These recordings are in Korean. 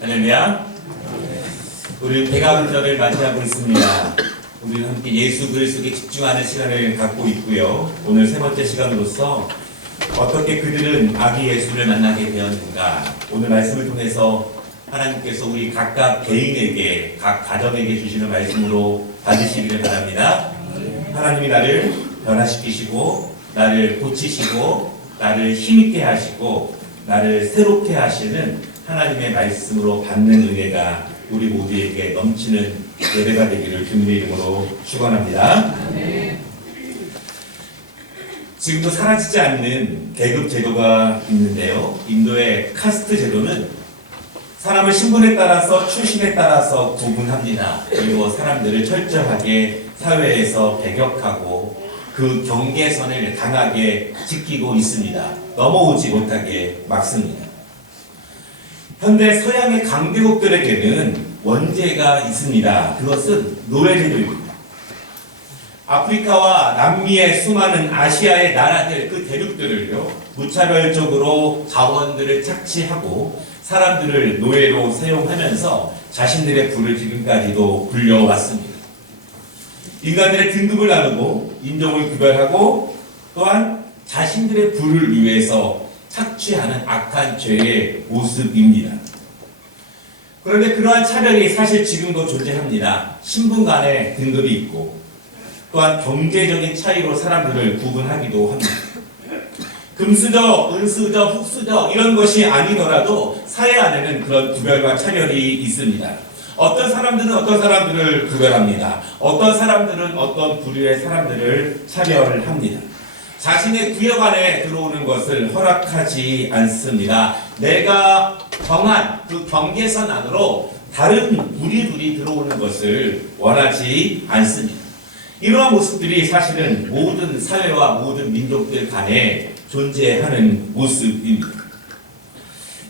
할렐루야. 우리 대가운절을 맞이하고 있습니다. 우리는 함께 예수 그리스도에 집중하는 시간을 갖고 있고요. 오늘 세 번째 시간으로서 어떻게 그들은 아기 예수를 만나게 되었는가, 오늘 말씀을 통해서 하나님께서 우리 각각 개인에게, 각 가정에게 주시는 말씀으로 받으시기를 바랍니다. 하나님이 나를 변화시키시고 나를 고치시고 나를 힘있게 하시고 나를 새롭게 하시는 하나님의 말씀으로 받는 은혜가 우리 모두에게 넘치는 예배가 되기를 주님의 이름으로 축원합니다. 지금도 사라지지 않는 계급 제도가 있는데요. 인도의 카스트 제도는 사람을 신분에 따라서 출신에 따라서 구분합니다. 그리고 사람들을 철저하게 사회에서 배격하고 그 경계선을 강하게 지키고 있습니다. 넘어오지 못하게 막습니다. 현대 서양의 강대국들에게는 원죄가 있습니다. 그것은 노예제도입니다. 아프리카와 남미의 수많은 아시아의 나라들, 그 대륙들을요, 무차별적으로 자원들을 착취하고 사람들을 노예로 사용하면서 자신들의 부를 지금까지도 불려왔습니다. 인간들의 등급을 나누고 인종을 구별하고 또한 자신들의 부를 위해서 착취하는 악한 죄의 모습입니다. 그런데 그러한 차별이 사실 지금도 존재합니다. 신분 간의 등급이 있고 또한 경제적인 차이로 사람들을 구분하기도 합니다. 금수저, 은수저, 흙수저 이런 것이 아니더라도 사회 안에는 그런 구별과 차별이 있습니다. 어떤 사람들은 어떤 사람들을 구별합니다. 어떤 사람들은 어떤 부류의 사람들을 차별을 합니다. 자신의 구역 안에 들어오는 것을 허락하지 않습니다. 내가 정한 그 경계선 안으로 다른 무리들이 들어오는 것을 원하지 않습니다. 이러한 모습들이 사실은 모든 사회와 모든 민족들 간에 존재하는 모습입니다.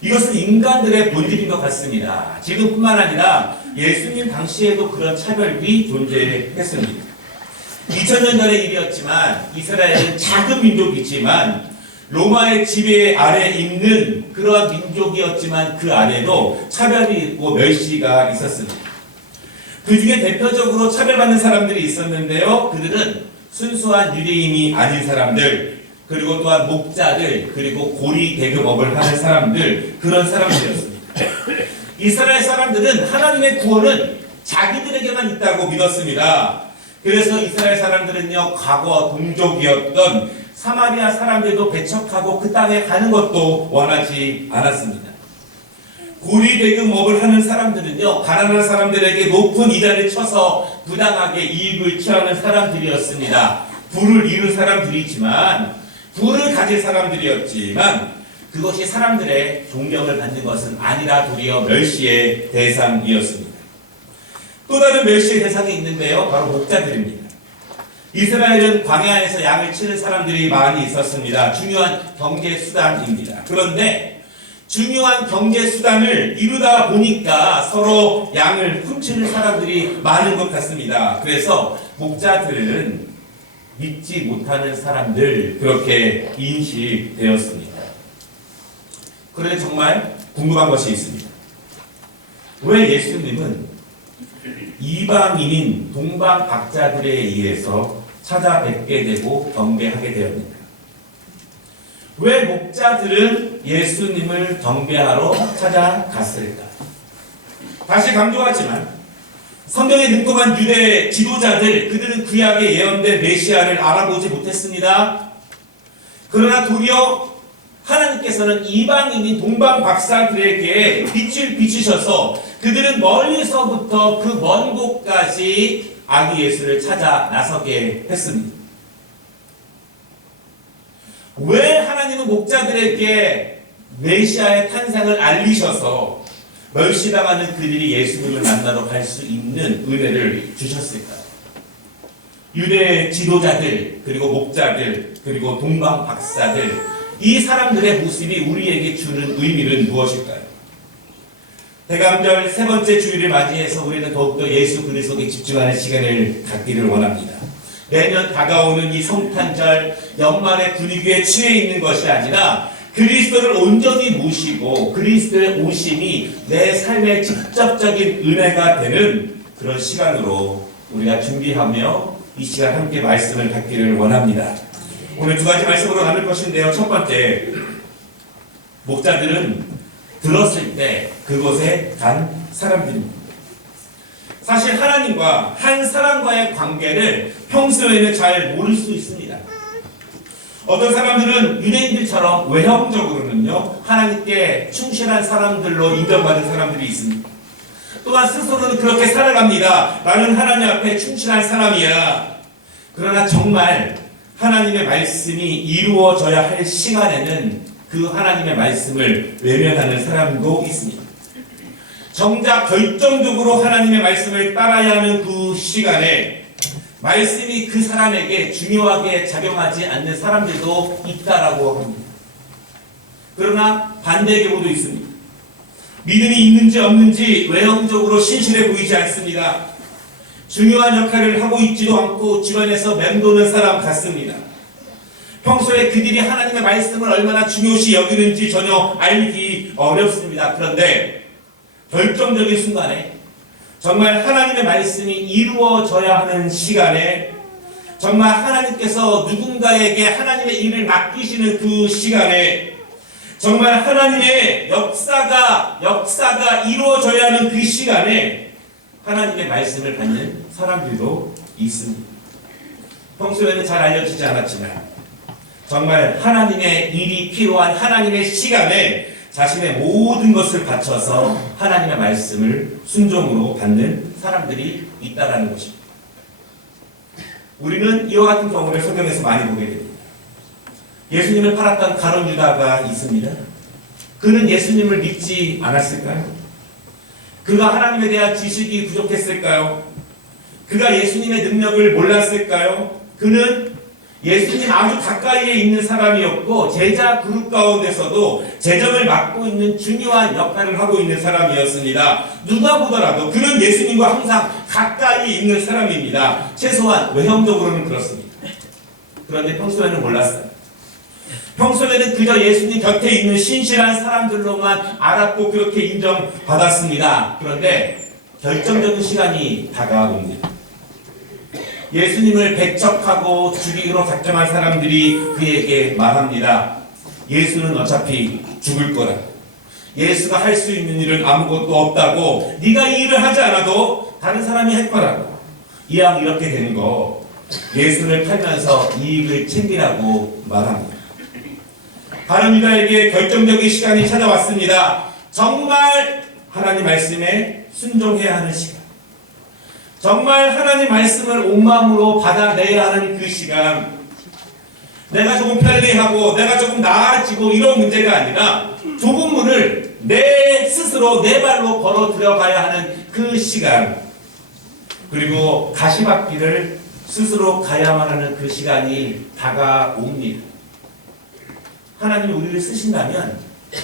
이것은 인간들의 본질인 것 같습니다. 지금뿐만 아니라 예수님 당시에도 그런 차별이 존재했습니다. 2000년 전의 일이었지만 이스라엘은 작은 민족이지만 로마의 지배 아래 있는 그러한 민족이었지만 그 안에도 차별이 있고 멸시가 있었습니다. 그 중에 대표적으로 차별받는 사람들이 있었는데요. 그들은 순수한 유대인이 아닌 사람들, 그리고 또한 목자들, 그리고 고리 대금업을 하는 사람들, 그런 사람들이었습니다. 이스라엘 사람들은 하나님의 구원은 자기들에게만 있다고 믿었습니다. 그래서 이스라엘 사람들은요, 과거 동족이었던 사마리아 사람들도 배척하고 그 땅에 가는 것도 원하지 않았습니다. 고리 대금업을 하는 사람들은요, 가난한 사람들에게 높은 이자를 쳐서 부당하게 이익을 취하는 사람들이었습니다. 부를 이룬 사람들이지만, 부를 가진 사람들이었지만 그것이 사람들의 존경을 받는 것은 아니라 도리어 멸시의 대상이었습니다. 또 다른 멸시의 대상이 있는데요, 바로 목자들입니다. 이스라엘은 광야에서 양을 치는 사람들이 많이 있었습니다. 중요한 경제 수단입니다. 그런데 중요한 경제 수단을 이루다 보니까 서로 양을 훔치는 사람들이 많은 것 같습니다. 그래서 목자들은 믿지 못하는 사람들, 그렇게 인식되었습니다. 그런데 정말 궁금한 것이 있습니다. 왜 예수님은 이방인인 동방박자들에 의해서 찾아뵙게 되고 경배하게 되었는가? 왜 목자들은 예수님을 경배하러 찾아갔을까? 다시 강조하지만 성경에 능통한 유대 지도자들, 그들은 구약에 예언된 메시아를 알아보지 못했습니다. 그러나 도리어 하나님께서는 이방인인 동방 박사들에게 빛을 비추셔서 그들은 멀리서부터 그 먼 곳까지 아기 예수를 찾아 나서게 했습니다. 왜 하나님은 목자들에게 메시아의 탄생을 알리셔서 멸시당하는 그들이 예수님을 만나러 갈 수 있는 은혜를 주셨을까요? 유대 지도자들, 그리고 목자들, 그리고 동방 박사들, 이 사람들의 모습이 우리에게 주는 의미는 무엇일까요? 대감절 세 번째 주일을 맞이해서 우리는 더욱더 예수 그리스도에 집중하는 시간을 갖기를 원합니다. 매년 다가오는 이 성탄절 연말의 분위기에 취해 있는 것이 아니라 그리스도를 온전히 모시고 그리스도의 오심이 내 삶의 직접적인 은혜가 되는 그런 시간으로 우리가 준비하며 이 시간 함께 말씀을 갖기를 원합니다. 오늘 두 가지 말씀으로 나눌 것인데요. 첫 번째, 목자들은 들었을 때 그곳에 간 사람들입니다. 사실 하나님과 한 사람과의 관계를 평소에는 잘 모를 수 있습니다. 어떤 사람들은 유대인들처럼 외형적으로는요, 하나님께 충실한 사람들로 인정받은 사람들이 있습니다. 또한 스스로는 그렇게 살아갑니다. 나는 하나님 앞에 충실한 사람이야. 그러나 정말 하나님의 말씀이 이루어져야 할 시간에는 그 하나님의 말씀을 외면하는 사람도 있습니다. 정작 결정적으로 하나님의 말씀을 따라야 하는 그 시간에 말씀이 그 사람에게 중요하게 작용하지 않는 사람들도 있다라고 합니다. 그러나 반대의 경우도 있습니다. 믿음이 있는지 없는지 외형적으로 신실해 보이지 않습니다. 중요한 역할을 하고 있지도 않고 주변에서 맴도는 사람 같습니다. 평소에 그들이 하나님의 말씀을 얼마나 중요시 여기는지 전혀 알기 어렵습니다. 그런데 결정적인 순간에 정말 하나님의 말씀이 이루어져야 하는 시간에 정말 하나님께서 누군가에게 하나님의 일을 맡기시는 그 시간에 정말 하나님의 역사가 이루어져야 하는 그 시간에 하나님의 말씀을 받는 사람들도 있습니다. 평소에는 잘 알려지지 않았지만 정말 하나님의 일이 필요한 하나님의 시간에 자신의 모든 것을 바쳐서 하나님의 말씀을 순종으로 받는 사람들이 있다라는 것입니다. 우리는 이와 같은 경우를 성경에서 많이 보게 됩니다. 예수님을 팔았던 가룟 유다가 있습니다. 그는 예수님을 믿지 않았을까요? 그가 하나님에 대한 지식이 부족했을까요? 그가 예수님의 능력을 몰랐을까요? 그는 예수님 아주 가까이에 있는 사람이었고 제자 그룹 가운데서도 재정을 맡고 있는 중요한 역할을 하고 있는 사람이었습니다. 누가 보더라도 그는 예수님과 항상 가까이 있는 사람입니다. 최소한 외형적으로는 그렇습니다. 그런데 평소에는 몰랐어요. 평소에는 그저 예수님 곁에 있는 신실한 사람들로만 알았고 그렇게 인정받았습니다. 그런데 결정적인 시간이 다가옵니다. 예수님을 배척하고 죽이기로 작정한 사람들이 그에게 말합니다. 예수는 어차피 죽을 거라. 예수가 할 수 있는 일은 아무것도 없다고. 네가 이 일을 하지 않아도 다른 사람이 할 거라고. 이왕 이렇게 된 거 예수를 팔면서 이익을 챙기라고 말합니다. 가룟 유다에게 결정적인 시간이 찾아왔습니다. 정말 하나님 말씀에 순종해야 하는 시간. 정말 하나님 말씀을 온 마음으로 받아내야 하는 그 시간. 내가 조금 편리하고 내가 조금 나아지고 이런 문제가 아니라 좁은 문을 내 스스로 내 발로 걸어 들어가야 하는 그 시간. 그리고 가시밭길을 스스로 가야만 하는 그 시간이 다가옵니다. 하나님이 우리를 쓰신다면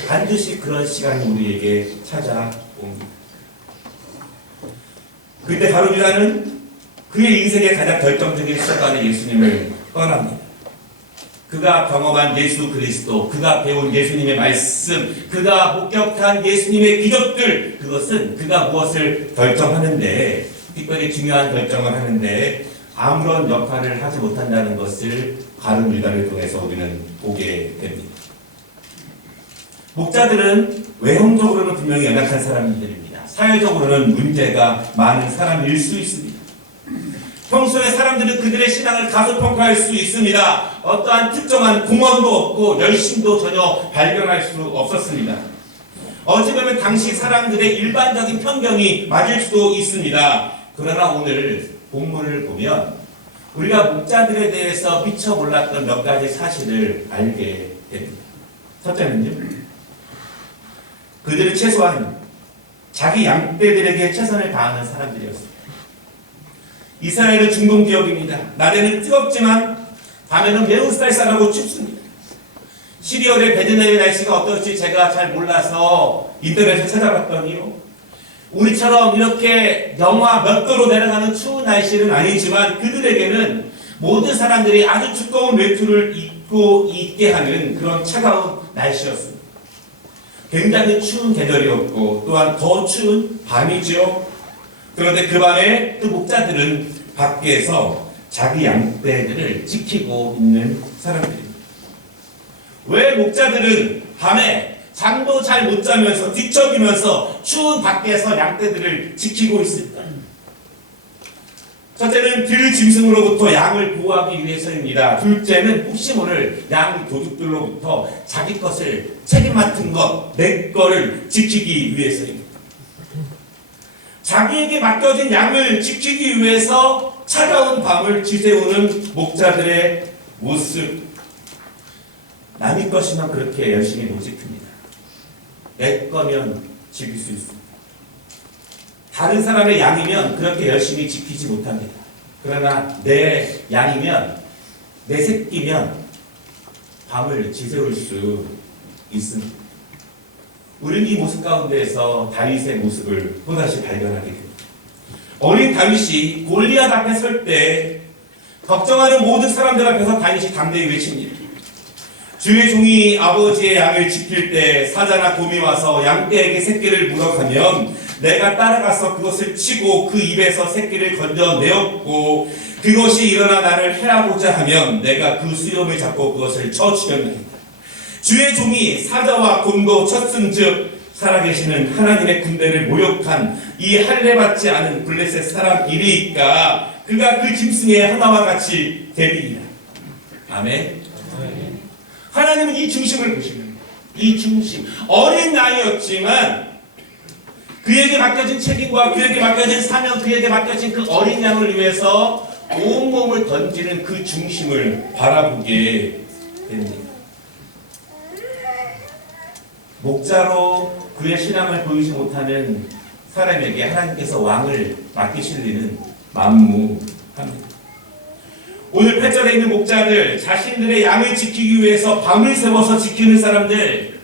반드시 그런 시간이 우리에게 찾아옵니다. 그때 가룟 유다는 그의 인생의 가장 결정적인 순간에 예수님을 떠납니다. 그가 경험한 예수 그리스도, 그가 배운 예수님의 말씀, 그가 목격한 예수님의 기적들, 그것은 그가 무엇을 결정하는데, 특별히 중요한 결정을 하는데 아무런 역할을 하지 못한다는 것을 가룟 유다를 통해서 우리는 보게 됩니다. 목자들은 외형적으로는 분명히 연약한 사람들입니다. 사회적으로는 문제가 많은 사람일 수 있습니다. 평소에 사람들은 그들의 신앙을 가소평가할 수 있습니다. 어떠한 특정한 공헌도 없고 열심도 전혀 발견할 수 없었습니다. 어찌 보면 당시 사람들의 일반적인 편견이 맞을 수도 있습니다. 그러나 오늘 본문을 보면 우리가 목자들에 대해서 미처 몰랐던 몇 가지 사실을 알게 됩니다. 첫째는요, 그들은 최소한 자기 양떼들에게 최선을 다하는 사람들이었습니다. 이스라엘은 중동 지역입니다. 낮에는 뜨겁지만 밤에는 매우 쌀쌀하고 춥습니다. 12월의 베드레헴의 날씨가 어떨지 제가 잘 몰라서 인터넷에 찾아봤더니요, 우리처럼 이렇게 영하 몇 도로 내려가는 추운 날씨는 아니지만 그들에게는 모든 사람들이 아주 두꺼운 외투를 입고 있게 하는 그런 차가운 날씨였습니다. 굉장히 추운 계절이었고 또한 더 추운 밤이죠. 그런데 그 밤에 그 목자들은 밖에서 자기 양떼들을 지키고 있는 사람들입니다. 왜 목자들은 밤에 잠도 잘 못 자면서 뒤척이면서 추운 밖에서 양떼들을 지키고 있을까? 첫째는 들 짐승으로부터 양을 보호하기 위해서입니다. 둘째는 혹시 모를 양 도둑들로부터 자기 것을 책임 맡은 것, 내 거를 지키기 위해서입니다. 자기에게 맡겨진 양을 지키기 위해서 차가운 밤을 지새우는 목자들의 모습. 남의 것이면 그렇게 열심히 못 지킵니다. 내 거면 지킬 수 있습니다. 다른 사람의 양이면 그렇게 열심히 지키지 못합니다. 그러나 내 양이면, 내 새끼면 밤을 지새울 수 있습니다. 우리는 이 모습 가운데에서 다윗의 모습을 또다시 발견하게 됩니다. 어린 다윗이 골리앗 앞에 설 때 걱정하는 모든 사람들 앞에서 다윗이 담대히 외칩니다. 주의 종이 아버지의 양을 지킬 때 사자나 곰이 와서 양떼에게 새끼를 물어가면 내가 따라가서 그것을 치고 그 입에서 새끼를 건져내었고 그것이 일어나 나를 해하고자 하면 내가 그 수염을 잡고 그것을 쳐 죽였나이다. 주의 종이 사자와 곰도 쳤은즉 살아계시는 하나님의 군대를 모욕한 이 할례받지 않은 블레셋 사람이리까 그가 그 짐승의 하나와 같이 되리이다. 아멘. 하나님은 이 중심을 보시는, 이 중심, 어린 나이였지만 그에게 맡겨진 책임과 그에게 맡겨진 사명, 그에게 맡겨진 그 어린 양을 위해서 온몸을 던지는 그 중심을 바라보게 됩니다. 목자로 그의 신앙을 보이지 못하는 사람에게 하나님께서 왕을 맡기실 일은 만무합니다. 오늘 8절에 있는 목자들, 자신들의 양을 지키기 위해서 밤을 새워서 지키는 사람들,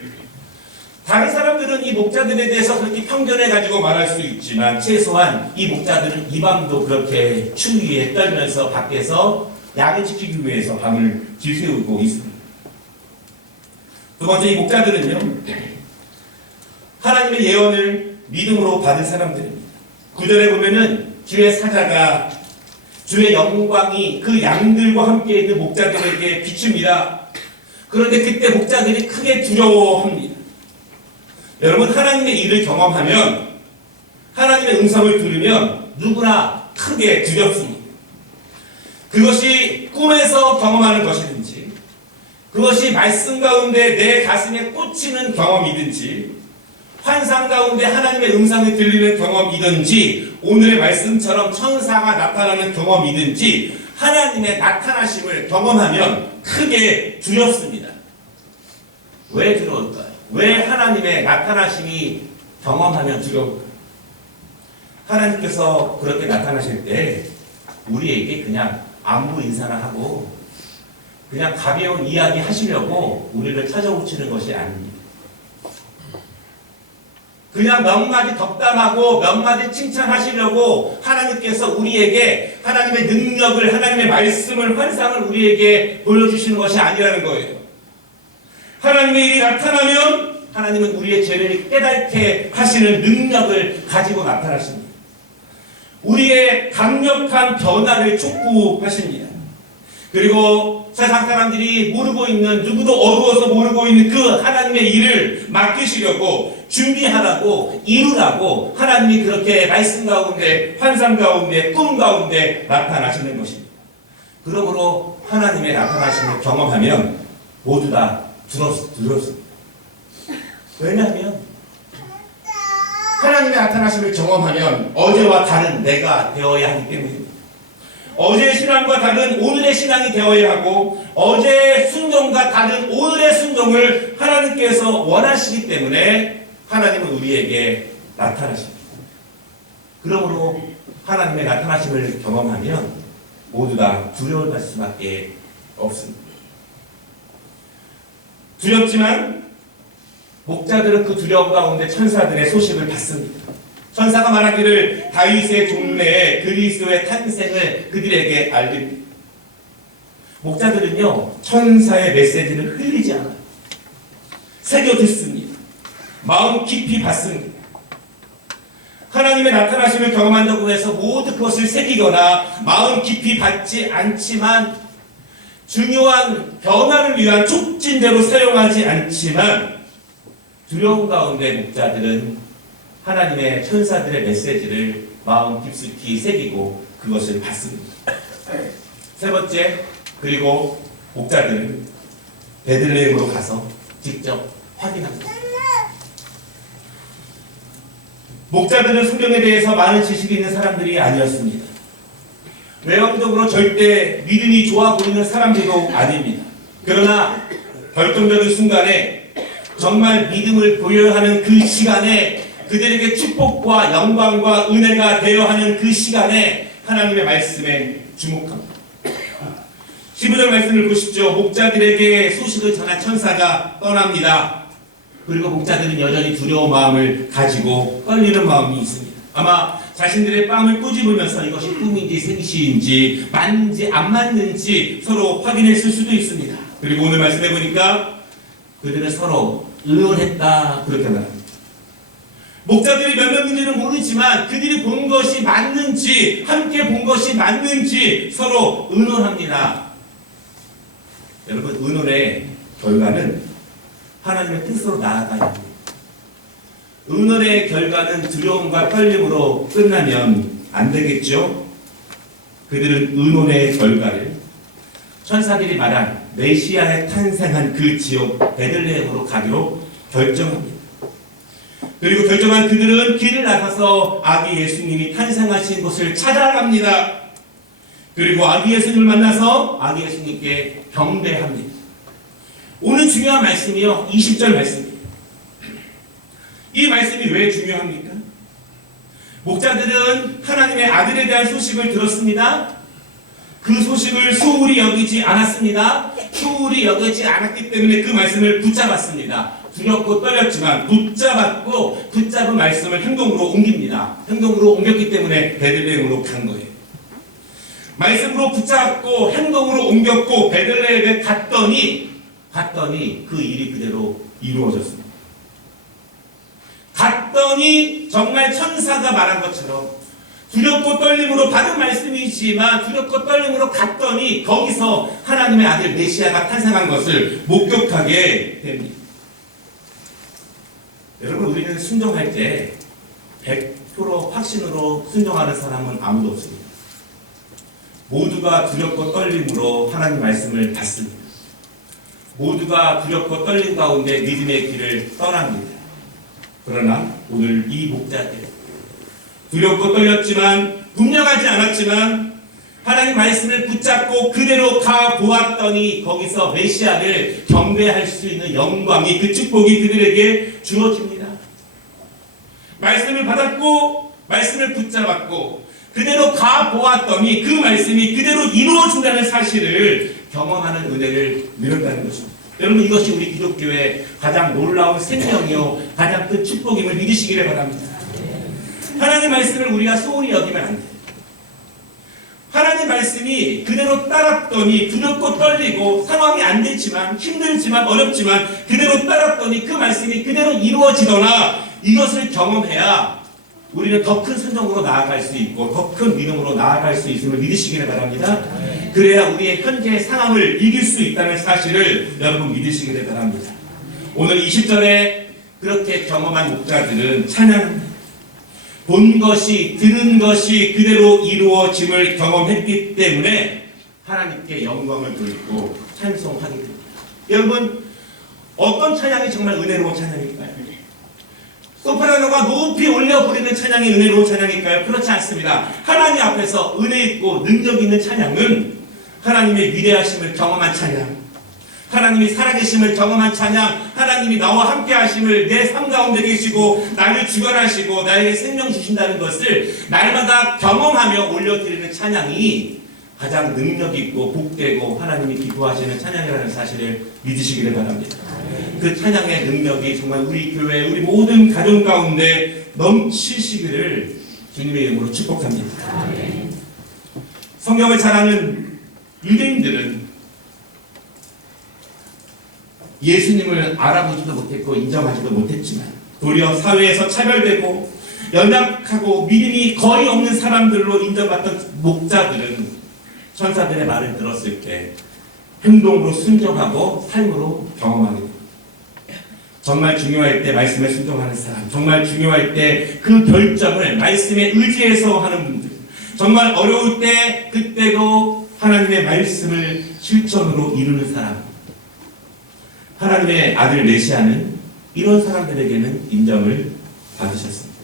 다른 사람들은 이 목자들에 대해서 그렇게 편견해 가지고 말할 수 있지만 최소한 이 목자들은 이 밤도 그렇게 추위에 떨면서 밖에서 양을 지키기 위해서 밤을 지새우고 있습니다. 두 번째, 이 목자들은요, 하나님의 예언을 믿음으로 받은 사람들입니다. 9절에 보면은 주의 사자가, 주의 영광이 그 양들과 함께 있는 목자들에게 비춥니다. 그런데 그때 목자들이 크게 두려워합니다. 여러분, 하나님의 일을 경험하면, 하나님의 음성을 들으면 누구나 크게 두렵습니다. 그것이 꿈에서 경험하는 것이든지, 그것이 말씀 가운데 내 가슴에 꽂히는 경험이든지, 환상 가운데 하나님의 음성이 들리는 경험이든지, 오늘의 말씀처럼 천사가 나타나는 경험이든지, 하나님의 나타나심을 경험하면 크게 두렵습니다. 왜 두려울까요? 왜 하나님의 나타나심이 경험하면 두려울까요? 하나님께서 그렇게 나타나실 때 우리에게 그냥 안부 인사나 하고 그냥 가벼운 이야기 하시려고 우리를 찾아오시는 것이 아닙니다. 그냥 몇 마디 덕담하고 몇 마디 칭찬하시려고 하나님께서 우리에게 하나님의 능력을, 하나님의 말씀을, 환상을 우리에게 보여주시는 것이 아니라는 거예요. 하나님의 일이 나타나면 하나님은 우리의 죄를 깨닫게 하시는 능력을 가지고 나타나십니다. 우리의 강력한 변화를 촉구하십니다. 그리고 세상 사람들이 모르고 있는, 누구도 어두워서 모르고 있는 그 하나님의 일을 맡기시려고, 준비하라고, 이루라고 하나님이 그렇게 말씀 가운데, 환상 가운데, 꿈 가운데 나타나시는 것입니다. 그러므로 하나님의 나타나심을 경험하면 모두 다 두렵습니다. 왜냐하면 하나님의 나타나심을 경험하면 어제와 다른 내가 되어야 하기 때문입니다. 어제의 신앙과 다른 오늘의 신앙이 되어야 하고, 어제의 순종과 다른 오늘의 순종을 하나님께서 원하시기 때문에 하나님은 우리에게 나타나십니다. 그러므로 하나님의 나타나심을 경험하면 모두 다 두려울 수밖에 없습니다. 두렵지만 목자들은 그 두려움 가운데 천사들의 소식을 받습니다. 천사가 말하기를 다윗의 종래에 그리스도의 탄생을 그들에게 알립니다. 목자들은요, 천사의 메시지를 흘리지 않아요. 새겨 듣습니다. 마음 깊이 받습니다. 하나님의 나타나심을 경험한다고 해서 모든 것을 새기거나 마음 깊이 받지 않지만 중요한 변화를 위한 촉진제로 사용하지 않지만 두려움 가운데 목자들은 하나님의 천사들의 메시지를 마음 깊숙이 새기고 그것을 받습니다. 세 번째, 그리고 목자들은 베들레헴으로 가서 직접 확인합니다. 목자들은 성경에 대해서 많은 지식이 있는 사람들이 아니었습니다. 외형적으로 절대 믿음이 좋아 보이는 사람들도 아닙니다. 그러나 결정적인 순간에 정말 믿음을 보여야 하는 그 시간에 그들에게 축복과 영광과 은혜가 되어야 하는 그 시간에 하나님의 말씀에 주목합니다. 15절 말씀을 보십시오. 목자들에게 소식을 전한 천사가 떠납니다. 그리고 목자들은 여전히 두려운 마음을 가지고 떨리는 마음이 있습니다. 아마 자신들의 뺨을 꼬집으면서 이것이 꿈인지 생시인지 맞는지 안 맞는지 서로 확인했을 수도 있습니다. 그리고 오늘 말씀해 보니까 그들은 서로 의논했다 그렇게 말합니다. 목자들이 몇 명인지는 모르지만 그들이 본 것이 맞는지 함께 본 것이 맞는지 서로 의논합니다. 여러분, 의논의 결과는 하나님의 뜻으로 나아가야 합니다. 의논의 결과는 두려움과 떨림으로 끝나면 안 되겠죠? 그들은 의논의 결과를 천사들이 말한 메시아에 탄생한 그 지역 베들레헴으로 가기로 결정합니다. 그리고 결정한 그들은 길을 나가서 아기 예수님이 탄생하신 곳을 찾아갑니다. 그리고 아기 예수님을 만나서 아기 예수님께 경배합니다. 오늘 중요한 말씀이요, 20절 말씀입니다. 이 말씀이 왜 중요합니까? 목자들은 하나님의 아들에 대한 소식을 들었습니다. 그 소식을 소홀히 여기지 않았습니다. 소홀히 여기지 않았기 때문에 그 말씀을 붙잡았습니다. 두렵고 떨렸지만 붙잡았고 붙잡은 말씀을 행동으로 옮깁니다. 행동으로 옮겼기 때문에 베들레헴으로 간 거예요. 말씀으로 붙잡고 행동으로 옮겼고 베들레헴에 갔더니 그 일이 그대로 이루어졌습니다. 갔더니 정말 천사가 말한 것처럼 두렵고 떨림으로 받은 말씀이지만 두렵고 떨림으로 갔더니 거기서 하나님의 아들 메시아가 탄생한 것을 목격하게 됩니다. 여러분, 우리는 순종할 때 100% 확신으로 순종하는 사람은 아무도 없습니다. 모두가 두렵고 떨림으로 하나님 말씀을 받습니다. 모두가 두렵고 떨림 가운데 믿음의 길을 떠납니다. 그러나 오늘 이 목자들 두렵고 떨렸지만 분명하지 않았지만 하나님 말씀을 붙잡고 그대로 가 보았더니 거기서 메시아를 경배할 수 있는 영광이 그 축복이 그들에게 주어집니다. 말씀을 받았고 말씀을 붙잡았고 그대로 가 보았더니 그 말씀이 그대로 이루어진다는 사실을 경험하는 은혜를 누렸다는 것입니다. 여러분, 이것이 우리 기독교의 가장 놀라운 생명이요 가장 큰 축복임을 믿으시기를 바랍니다. 하나님 말씀을 우리가 소홀히 여기면 안 돼요. 하나님 말씀이 그대로 따랐더니 두렵고 떨리고 상황이 안 되지만 힘들지만 어렵지만 그대로 따랐더니 그 말씀이 그대로 이루어지더나 이것을 경험해야 우리는 더 큰 순종으로 나아갈 수 있고 더 큰 믿음으로 나아갈 수 있음을 믿으시기를 바랍니다. 그래야 우리의 현재 상황을 이길 수 있다는 사실을 여러분 믿으시기를 바랍니다. 오늘 20절에 그렇게 경험한 목자들은 찬양합니다. 본 것이 들은 것이 그대로 이루어짐을 경험했기 때문에 하나님께 영광을 돌리고 찬송하게 됩니다. 여러분, 어떤 찬양이 정말 은혜로운 찬양일까요? 소프라노가 높이 올려 부르는 찬양이 은혜로운 찬양일까요? 그렇지 않습니다. 하나님 앞에서 은혜 있고 능력 있는 찬양은 하나님의 위대하심을 경험한 찬양, 하나님이 살아계심을 경험한 찬양, 하나님이 나와 함께 하심을 내 삶 가운데 계시고 나를 주관하시고 나에게 생명 주신다는 것을 날마다 경험하며 올려드리는 찬양이 가장 능력 있고 복되고 하나님이 기뻐하시는 찬양이라는 사실을 믿으시기를 바랍니다. 그 찬양의 능력이 정말 우리 교회, 우리 모든 가정 가운데 넘치시기를 주님의 이름으로 축복합니다. 성경을 잘 아는 유대인들은 예수님을 알아보지도 못했고 인정하지도 못했지만 도리어 사회에서 차별되고 연약하고 믿음이 거의 없는 사람들로 인정받던 목자들은 천사들의 말을 들었을 때 행동으로 순종하고 삶으로 경험하게 됩니다. 정말 중요할 때 말씀에 순종하는 사람, 정말 중요할 때 그 결정을 말씀에 의지해서 하는 분들, 정말 어려울 때 그때도 하나님의 말씀을 실천으로 이루는 사람, 하나님의 아들 메시아는 이런 사람들에게는 인정을 받으셨습니다.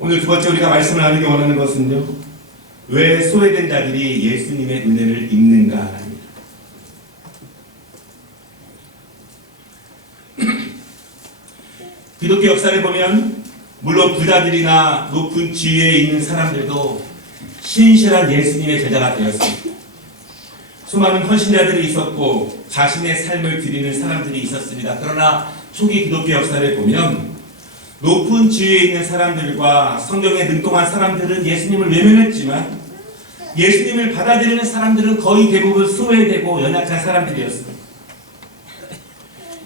오늘 두 번째 우리가 말씀을 나누기 원하는 것은요, 왜 소외된 자들이 예수님의 은혜를 입는가 합니다. 기독교 역사를 보면 물론 부자들이나 높은 지위에 있는 사람들도 신실한 예수님의 제자가 되었습니다. 수많은 헌신자들이 있었고 자신의 삶을 드리는 사람들이 있었습니다. 그러나 초기 기독교 역사를 보면 높은 지위에 있는 사람들과 성경에 능통한 사람들은 예수님을 외면했지만 예수님을 받아들이는 사람들은 거의 대부분 소외되고 연약한 사람들이었습니다.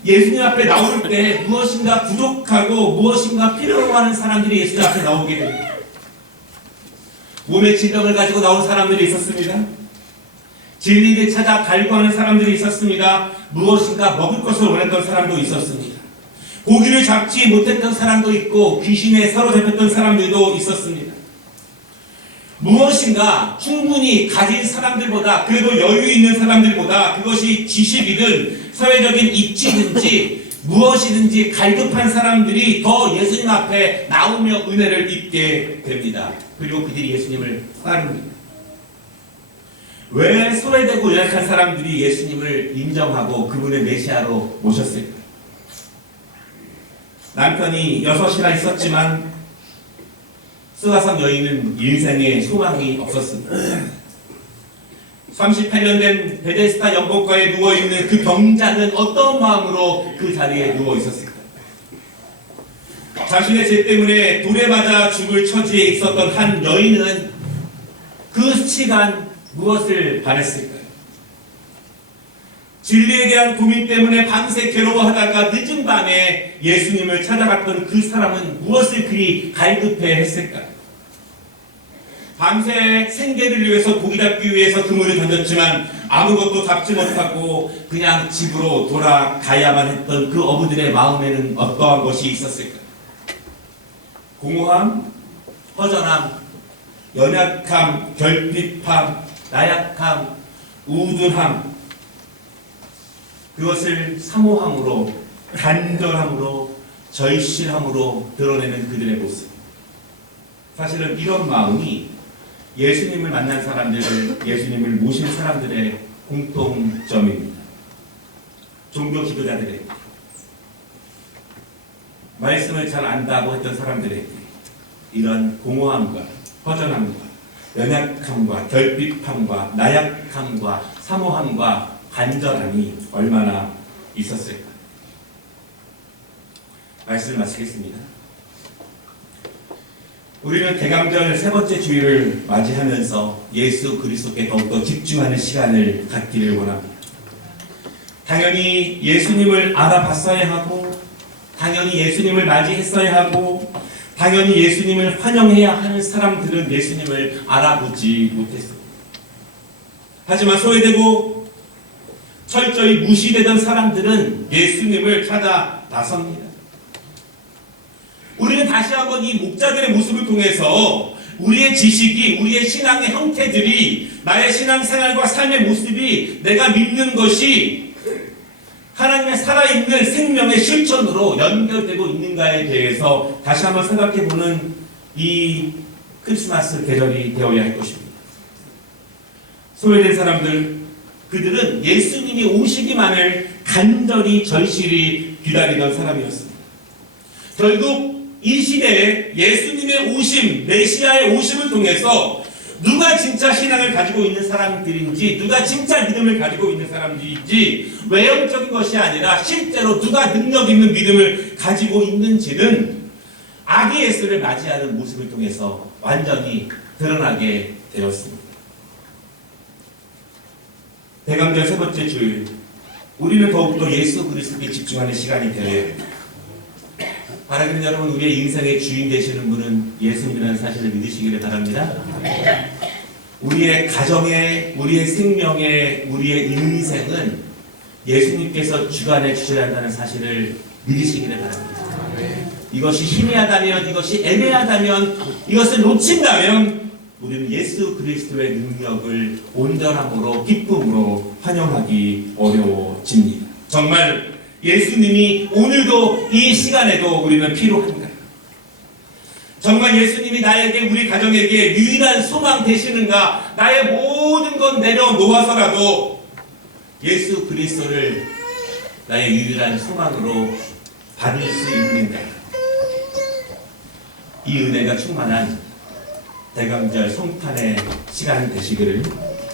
예수님 앞에 나올 때 무엇인가 부족하고 무엇인가 필요로 하는 사람들이 예수님 앞에 나오게 됩니다. 몸의 질병을 가지고 나온 사람들이 있었습니다. 진리를 찾아 갈구하는 사람들이 있었습니다. 무엇인가 먹을 것을 원했던 사람도 있었습니다. 고기를 잡지 못했던 사람도 있고 귀신에 사로잡혔던 사람들도 있었습니다. 무엇인가 충분히 가진 사람들보다, 그래도 여유 있는 사람들보다, 그것이 지식이든 사회적인 입지든지 무엇이든지 갈급한 사람들이 더 예수님 앞에 나오며 은혜를 입게 됩니다. 그리고 그들이 예수님을 따릅니다. 왜 소외되고 연약한 사람들이 예수님을 인정하고 그분의 메시아로 모셨을까? 남편이 6이나 있었지만 수가성 여인은 인생에 소망이 없었습니다. 38년 된 베데스다 연못가에 누워있는 그 병자는 어떤 마음으로 그 자리에 누워있었을까? 자신의 죄 때문에 돌에 맞아 죽을 처지에 있었던 한 여인은 그 시간 무엇을 바랬을까요? 진리에 대한 고민 때문에 밤새 괴로워하다가 늦은 밤에 예수님을 찾아갔던 그 사람은 무엇을 그리 갈급해 했을까요? 밤새 생계를 위해서 고기 잡기 위해서 그물을 던졌지만 아무것도 잡지 못하고 그냥 집으로 돌아가야만 했던 그 어부들의 마음에는 어떠한 것이 있었을까요? 공허함, 허전함, 연약함, 결핍함, 나약함, 우둔함, 그것을 사모함으로, 간절함으로, 절실함으로 드러내는 그들의 모습. 사실은 이런 마음이 예수님을 만난 사람들, 예수님을 모신 사람들의 공통점입니다. 종교 지도자들에게, 말씀을 잘 안다고 했던 사람들에게 이런 공허함과 허전함과 연약함과 결핍함과 나약함과 사모함과 간절함이 얼마나 있었을까? 말씀을 마치겠습니다. 우리는 대강절 세 번째 주일을 맞이하면서 예수 그리스도께 더욱더 집중하는 시간을 갖기를 원합니다. 당연히 예수님을 알아봤어야 하고, 당연히 예수님을 맞이했어야 하고, 당연히 예수님을 환영해야 하는 사람들은 예수님을 알아보지 못했습니다. 하지만 소외되고 철저히 무시되던 사람들은 예수님을 찾아 나섭니다. 우리는 다시 한번 이 목자들의 모습을 통해서 우리의 지식이, 우리의 신앙의 형태들이, 나의 신앙생활과 삶의 모습이 내가 믿는 것이 하나님의 살아있는 생명의 실천으로 연결되고 있는가에 대해서 다시 한번 생각해보는 이 크리스마스 계절이 되어야 할 것입니다. 소외된 사람들, 그들은 예수님이 오시기만을 간절히 절실히 기다리던 사람이었습니다. 결국 이 시대에 예수님의 오심, 메시아의 오심을 통해서 누가 진짜 신앙을 가지고 있는 사람들인지, 누가 진짜 믿음을 가지고 있는 사람들인지, 외형적인 것이 아니라 실제로 누가 능력 있는 믿음을 가지고 있는지는 아기 예수를 맞이하는 모습을 통해서 완전히 드러나게 되었습니다. 대강절 세 번째 주일, 우리는 더욱더 예수 그리스도께 집중하는 시간이 되어야 됩니다. 바라기는 여러분, 우리의 인생의 주인 되시는 분은 예수님이라는 사실을 믿으시기를 바랍니다. 우리의 가정에, 우리의 생명에, 우리의 인생은 예수님께서 주관해 주셔야 한다는 사실을 믿으시기를 바랍니다. 이것이 희미하다면, 이것이 애매하다면, 이것을 놓친다면 우리는 예수 그리스도의 능력을 온전함으로, 기쁨으로 환영하기 어려워집니다. 정말 예수님이 오늘도 이 시간에도 우리는 필요한가? 정말 예수님이 나에게, 우리 가정에게 유일한 소망 되시는가? 나의 모든 건 내려놓아서라도 예수 그리스도를 나의 유일한 소망으로 받을 수 있는가? 이 은혜가 충만한 대강절 성탄의 시간 되시기를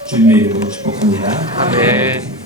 주님의 이름으로 축복합니다. 아멘.